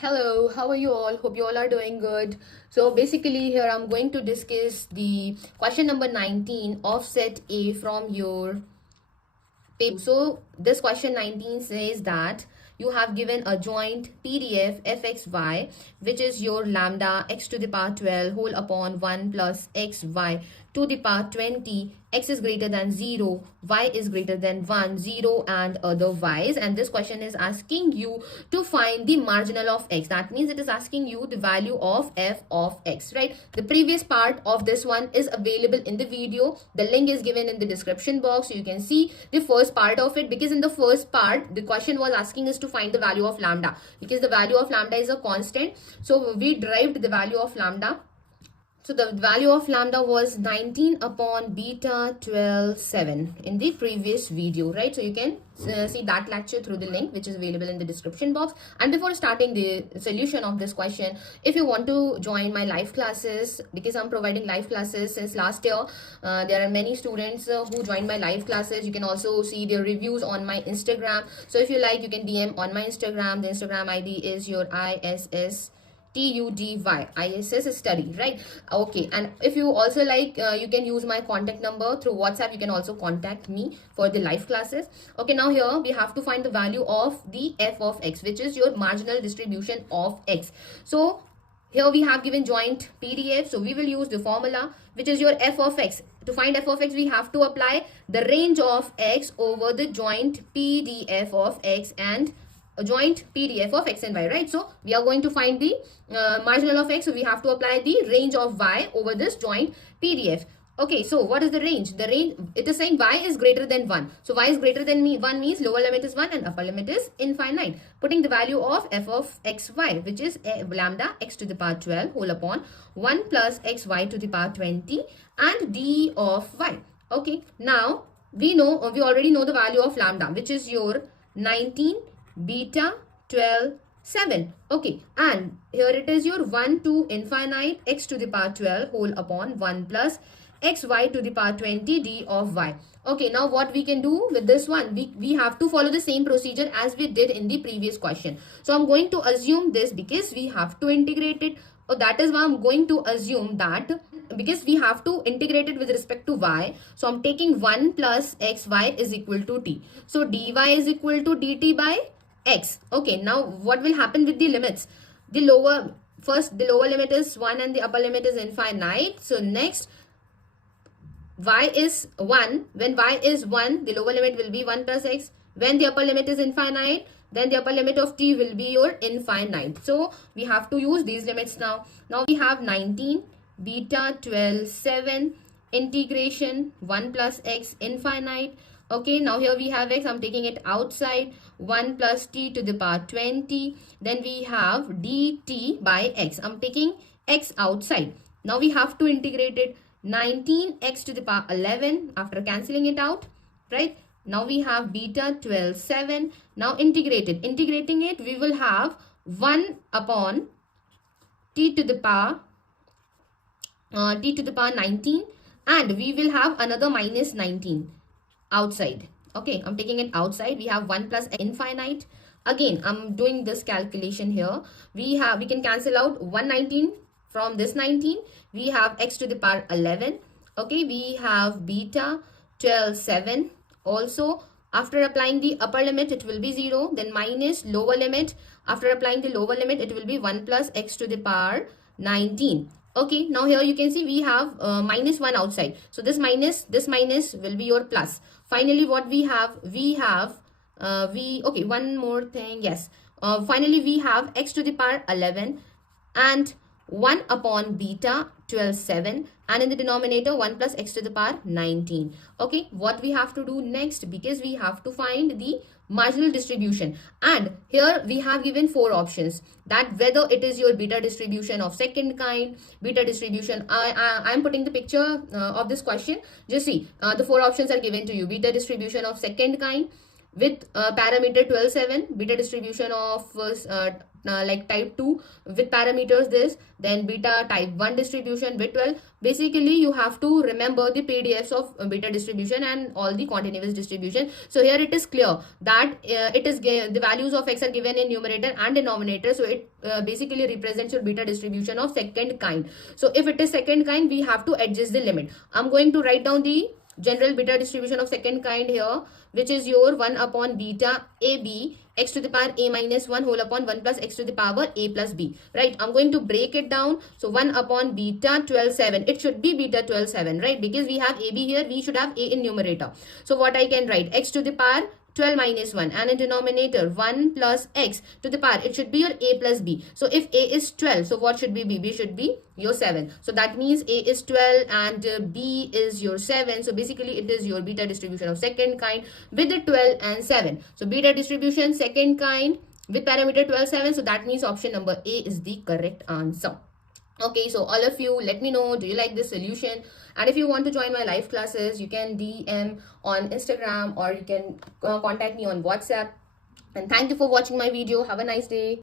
Hello, how are you all? Hope you all are doing good. So basically here I'm going to discuss the question number 19 of set A from your paper. So this question 19 says that you have given a joint PDF fxy, which is your lambda x to the power 12 whole upon 1 plus xy to the power 20. X is greater than 0, y is greater than 1, 0 and otherwise. And this question is asking you to find the marginal of x. That means it is asking you the value of f of x, right? The previous part of this one is available in the video. The link is given in the description box, so you can see the first part of it, because in the first part the question was asking us to find the value of lambda, because the value of lambda is a constant. So we derived the value of lambda. So the value of lambda was 19 upon beta 12 7 in the previous video, right? So you can see that lecture through the link which is available in the description box. And before starting the solution of this question, if you want to join my live classes, because I'm providing live classes since last year, there are many students who join my live classes. You can also see their reviews on my Instagram. So if you like, you can DM on my Instagram. The Instagram ID is your ISS ISS Study, right? Okay, and if you also like, you can use my contact number through WhatsApp. You can also contact me for the live classes. Okay, now here we have to find the value of the f of x, which is your marginal distribution of x. So here we have given joint PDF, so we will use the formula, which is your f of x. To find f of x, we have to apply the range of x over the joint PDF of x and a joint PDF of x and y, right? So we are going to find the marginal of x, so we have to apply the range of y over this joint PDF. Okay, so what is the range? The range, it is saying y is greater than 1. So y is greater than 1 means lower limit is 1 and upper limit is infinite. Putting the value of f of xy, which is lambda x to the power 12 whole upon 1 plus xy to the power 20 and d of y. Okay, now we already know the value of lambda, which is your 19 beta 12 7. Okay, and here it is your 1 to infinite x to the power 12 whole upon 1 plus xy to the power 20 d of y. Okay, now what we can do with this one, we have to follow the same procedure as we did in the previous question. So I'm going to assume this because we have to integrate it. That is why I'm going to assume that, because we have to integrate it with respect to y. So I'm taking 1 plus xy is equal to t. So dy is equal to dt by x. Okay, now what will happen with the limits? The lower limit is 1 and the upper limit is infinite. So next, y is 1. When y is 1, the lower limit will be 1 plus x. When the upper limit is infinite, then the upper limit of t will be your infinite. So we have to use these limits now. Now we have 19 beta 12 7 integration 1 plus x infinite. Okay, now here we have x, I'm taking it outside, 1 plus t to the power 20. Then we have dt by x, I'm taking x outside. Now we have to integrate it, 19x to the power 11 after cancelling it out, right? Now we have beta 12 7. Now integrating it, we will have 1 upon t to the power 19, and we will have another minus 19 outside. Okay, I'm taking it outside. We have 1 plus infinite. Again, I'm doing this calculation here. We can cancel out 119 from this 19. We have x to the power 11. Okay, we have beta 12 7. Also, after applying the upper limit, it will be 0. Then minus lower limit. After applying the lower limit, it will be 1 plus x to the power 19. Okay, now here you can see we have minus 1 outside. So this minus will be your plus. Finally, what okay, one more thing. Yes, finally we have x to the power 11 and 1 upon beta 12 7, and in the denominator 1 plus x to the power 19. Okay, what we have to do next, because we have to find the marginal distribution, and here we have given 4 options, that whether it is your beta distribution of second kind, beta distribution, I'm putting the picture of this question. Just see, the 4 options are given to you: beta distribution of second kind with parameter 12 7, beta distribution of like type 2 with parameters this, then beta type 1 distribution with 12. Basically you have to remember the PDFs of beta distribution and all the continuous distribution. So here it is clear that the values of x are given in numerator and denominator, so it basically represents your beta distribution of second kind. So if it is second kind, we have to adjust the limit. I'm going to write down the general beta distribution of second kind here, which is your 1 upon beta ab x to the power a minus 1 whole upon 1 plus x to the power a plus b, right? I'm going to break it down. So 1 upon beta 12 7, it should be beta 12 7, right? Because we have ab here, we should have a in numerator. So what I can write, x to the power 12 minus 1, and in denominator 1 plus x to the power, it should be your a plus b. So if a is 12, so what should be b? B should be your 7. So that means a is 12 and b is your 7. So basically it is your beta distribution of second kind with the 12 and 7. So beta distribution second kind with parameter 12 7. So that means option number A is the correct answer. Okay, so all of you, let me know, do you like this solution? And if you want to join my live classes, you can DM on Instagram or you can contact me on WhatsApp. And thank you for watching my video. Have a nice day.